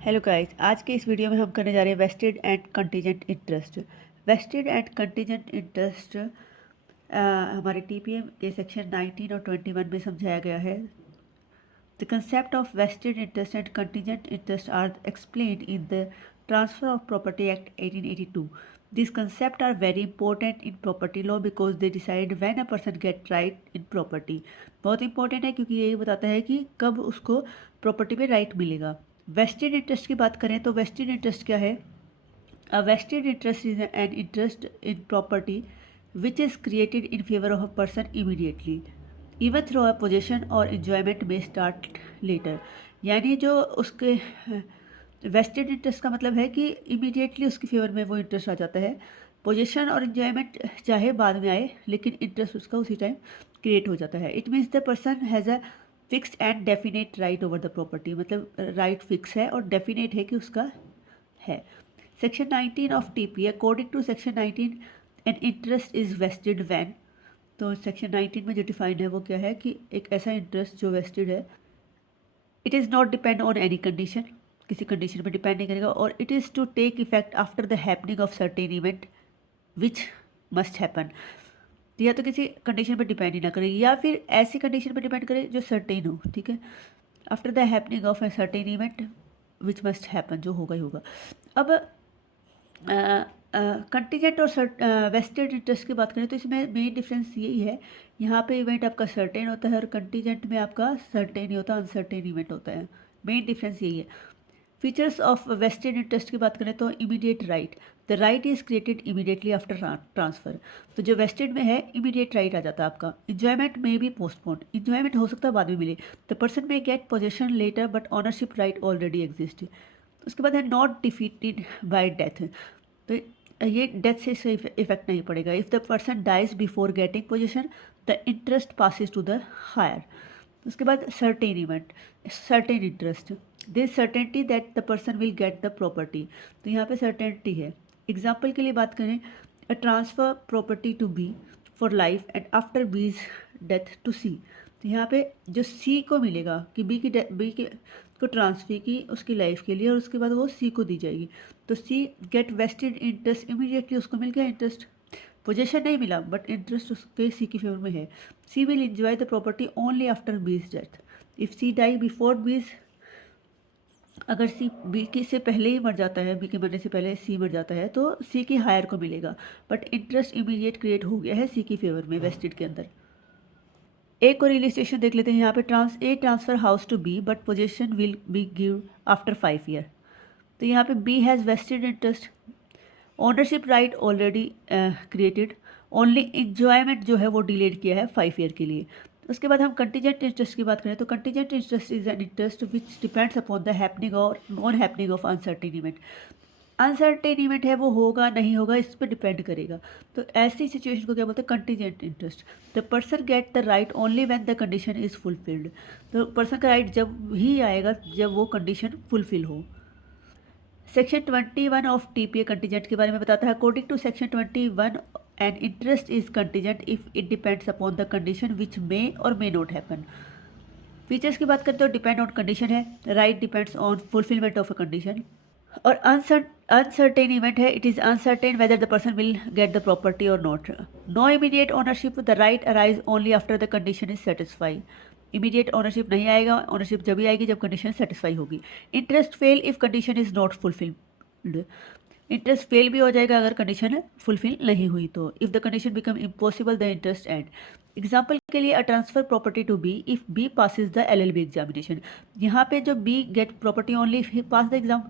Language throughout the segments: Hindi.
हेलो गाइस, आज के इस वीडियो में हम करने जा रहे हैं vested and contingent interest. Vested and contingent interest हमारे टीपीएम के सेक्शन 19 और 21 में समझाया गया है। The concept of vested interest and contingent interest are explained in the transfer of property act 1882. These concepts are very important in property law because they decide when a person get right in property. बहुत इंपॉर्टेंट है क्योंकि ये बताता है कि कब उसको प्रॉपर्टी पे राइट मिलेगा। वेस्टेड इंटरेस्ट की बात करें तो वेस्टेड इंटरेस्ट क्या है? A vested interest is an interest in property which is created in favour of a person immediately even through a possession और इन्जॉयमेंट में स्टार्ट लेटर। यानी जो उसके वेस्टेड इंटरेस्ट का मतलब है कि इमीडिएटली उसके फेवर में वो इंटरेस्ट आ जाता है। पोजेशन और इन्जॉयमेंट चाहे बाद में आए, लेकिन इंटरेस्ट उसका उसी टाइम क्रिएट हो जाता है। It means the person has a fixed and definite right over the property, मतलब राइट फिक्स है और डेफिनेट है कि उसका है। Section 19 of TP, according to section 19 an interest is vested when. तो सेक्शन 19 में जो डिफाइंड है वो क्या है कि एक ऐसा इंटरेस्ट जो वेस्टेड है, it is not depend on any condition, किसी कंडीशन पर डिपेंड नहीं करेगा, और it is to take effect after the happening of certain event which must happen. या तो किसी कंडीशन पर डिपेंड ही ना करे या फिर ऐसी कंडीशन पर डिपेंड करे जो सर्टेन हो, ठीक है। After the happening of a certain event which must happen, जो होगा ही होगा। अब कंटीजेंट और वेस्टेड इंटरेस्ट की बात करें तो इसमें मेन डिफरेंस यही है, यहाँ पे इवेंट आपका सर्टेन होता है और कंटीजेंट में आपका सर्टेन ही होता है, अनसर्टेन इवेंट होता है। मेन डिफरेंस यही है। फीचर्स ऑफ वेस्टेड इंटरेस्ट की बात करें तो immediate right, the right is created immediately after transfer. तो जो वेस्टेड में है इमीडिएट राइट आ जाता है आपका। इन्जॉयमेंट में भी पोस्टपोन, इन्जॉयमेंट हो सकता है बाद में मिले। The person may get possession later but ownership right already exist. उसके बाद है नॉट डिफीटेड बाय डेथ, तो ये डेथ से इससे इफेक्ट नहीं पड़ेगा। If the person dies before getting possession the interest passes to the heir. उसके बाद certain event, certain interest, this certainty that the person will get the property. तो यहाँ पे सर्टेनिटी है। एग्जाम्पल के लिए बात करें, a transfer property to B for life and after B's death to C. तो यहाँ पे जो सी को मिलेगा कि बी की को ट्रांसफर की उसकी लाइफ के लिए और उसके बाद वो सी को दी जाएगी। तो सी गेट वेस्टेड इंटरेस्ट, इमीडिएटली उसको मिल गया इंटरेस्ट। पोजेशन नहीं मिला बट इंटरेस्ट उसके सी की फेवर में है। C will enjoy the property only after B's death. If C die before B's, अगर सी बी के से पहले ही मर जाता है, बी के मरने से पहले सी मर जाता है, तो सी की हायर को मिलेगा, बट इंटरेस्ट इमीडिएट क्रिएट हो गया है सी की फेवर में वेस्टेड के अंदर। एक और इलिस्ट्रेशन देख लेते हैं यहाँ पे, A transfer house to B but possession will be give after 5 year. तो यहाँ पे B has vested interest, ownership right already created, only enjoyment जो है वो डिलेड किया है 5 ईयर के लिए। उसके बाद हम कंटीजेंट इंटरेस्ट की बात करें तो contingent interest is an interest which depends upon the happening और non happening of uncertain event. Uncertain event है वो होगा नहीं होगा इस पर डिपेंड करेगा। तो ऐसी सिचुएशन को क्या बोलते हैं? Contingent interest. The person get the right only when the condition is fulfilled. तो पर्सन का राइट जब ही आएगा जब वो कंडीशन फुलफिल हो। सेक्शन 21 ऑफ टीपीए कंटीजेंट के बारे में बताता है। According to section 21 an interest is contingent if it depends upon the condition which may और मे नॉट हैपन। फीचर्स की बात करते हो, डिपेंड ऑन कंडीशन है, right depends on fulfilment of a condition, और अनसर्टेन इवेंट है, it is uncertain whether the person will get the property और not. No immediate ownership, the right arise only after the condition is satisfy. Immediate ownership नहीं आएगा, ओनरशिप जब ही आएगी जब कंडीशन सेटिस्फाई होगी। Interest fail if condition is not fulfilled, interest fail भी हो जाएगा अगर कंडीशन फुलफिल नहीं हुई तो। If the condition become impossible the interest and. Example के लिए, a transfer property to B if B passes the LLB examination. यहाँ पे जो B get property only if he pass the exam.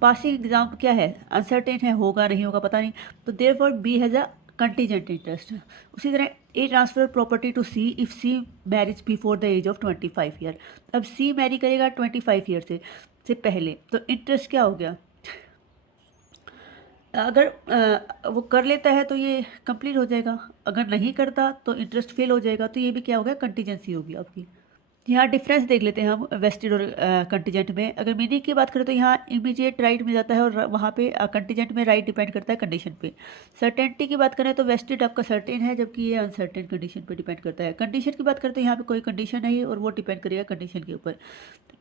Passing exam क्या है? अनसर्टेन है, होगा नहीं होगा पता नहीं, तो therefore B has a contingent interest. उसी तरह A transfer property to C if C marriage before the age of 25 year. अब सी मैरी करेगा 25 ईयर से पहले, तो इंटरेस्ट क्या हो गया? अगर वो कर लेता है तो ये कंप्लीट हो जाएगा, अगर नहीं करता तो इंटरेस्ट फेल हो जाएगा, तो ये भी क्या हो गया? कंटीजेंसी होगी आपकी। यहाँ डिफरेंस देख लेते हैं हम वेस्टेड और कंटीजेंट में। अगर मीनिंग की बात करें तो यहाँ इमीडिएट राइट मिल जाता है और वहाँ पे कंटीजेंट में राइट डिपेंड करता है कंडीशन पे। सर्टेनिटी की बात करें तो वेस्टेड आपका सर्टेन है, जबकि ये अनसर्टेन कंडीशन पे डिपेंड करता है। कंडीशन की बात करें तो यहाँ पे कोई कंडीशन नहीं है और वो डिपेंड करेगा कंडीशन के ऊपर।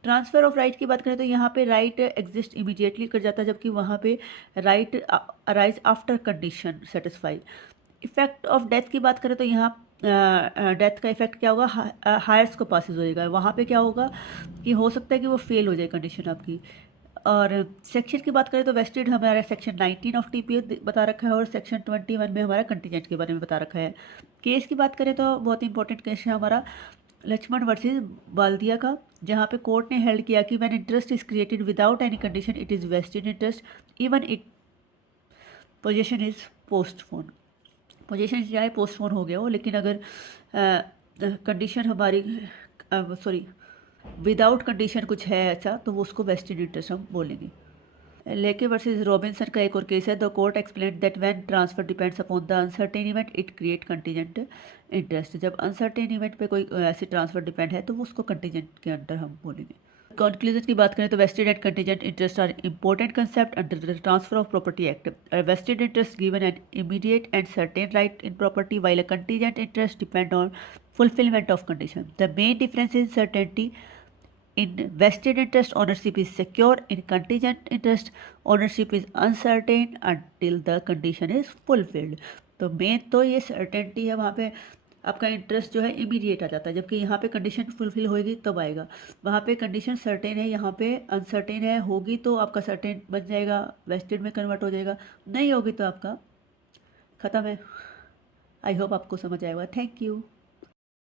ट्रांसफ़र ऑफ राइट की बात करें तो यहाँ पे राइट एग्जिस्ट इमीडिएटली कर जाता है, जबकि वहाँ पे right arise after condition satisfy. Effect of death की बात करें तो यहाँ डेथ का इफेक्ट क्या होगा, हायर्स को पासिस होएगा। वहाँ पे क्या होगा कि हो सकता है कि वो फेल हो जाए कंडीशन आपकी। और सेक्शन की बात करें तो वेस्टेड हमारा सेक्शन 19 ऑफ टीपीए बता रखा है और सेक्शन 21 में हमारा कंटीजेंट के बारे में बता रखा है। केस की बात करें तो बहुत इंपॉर्टेंट केस है हमारा लक्ष्मण वर्सेस बाल्दिया का, जहाँ पे कोर्ट ने हेल्ड किया कि when interest is created without any condition it is vested interest even it position is postpone. Position चाहे पोस्टपोन हो गया हो, लेकिन अगर कंडीशन हमारी सॉरी विदाउट कंडीशन कुछ है ऐसा तो वो उसको वेस्टेड इंटरेस्ट हम बोलेंगे। लेके वर्सेस रॉबिन्सन का एक और केस है। The court explain that when transfer depends upon the uncertain event it create contingent interest. जब अनसर्टेन इवेंट पे कोई ऐसी ट्रांसफर डिपेंड है तो वो उसको कंटीजेंट के अंदर हम बोलेंगे। कंक्लूजन की बात करें तो vested and contingent interest are important concept under the transfer of property act. Vested interest given an immediate and certain right in property while a contingent interest depend on fulfillment of condition. The main difference is certainty. In vested interest, ownership is secure. In contingent interest, ownership is uncertain until the condition is fulfilled. तो मेन तो ये सर्टेनिटी है, वहाँ पे आपका इंटरेस्ट जो है इमीडिएट आ जाता है, जबकि यहाँ पे कंडीशन फुलफिल होएगी तब आएगा। वहाँ पे कंडीशन सर्टेन है, यहाँ पे अनसर्टेन है। होगी तो आपका सर्टेन बन जाएगा, वेस्टेड में कन्वर्ट हो जाएगा। नहीं होगी तो आपका ख़त्म है। आई होप आपको समझ आएगा। Thank you.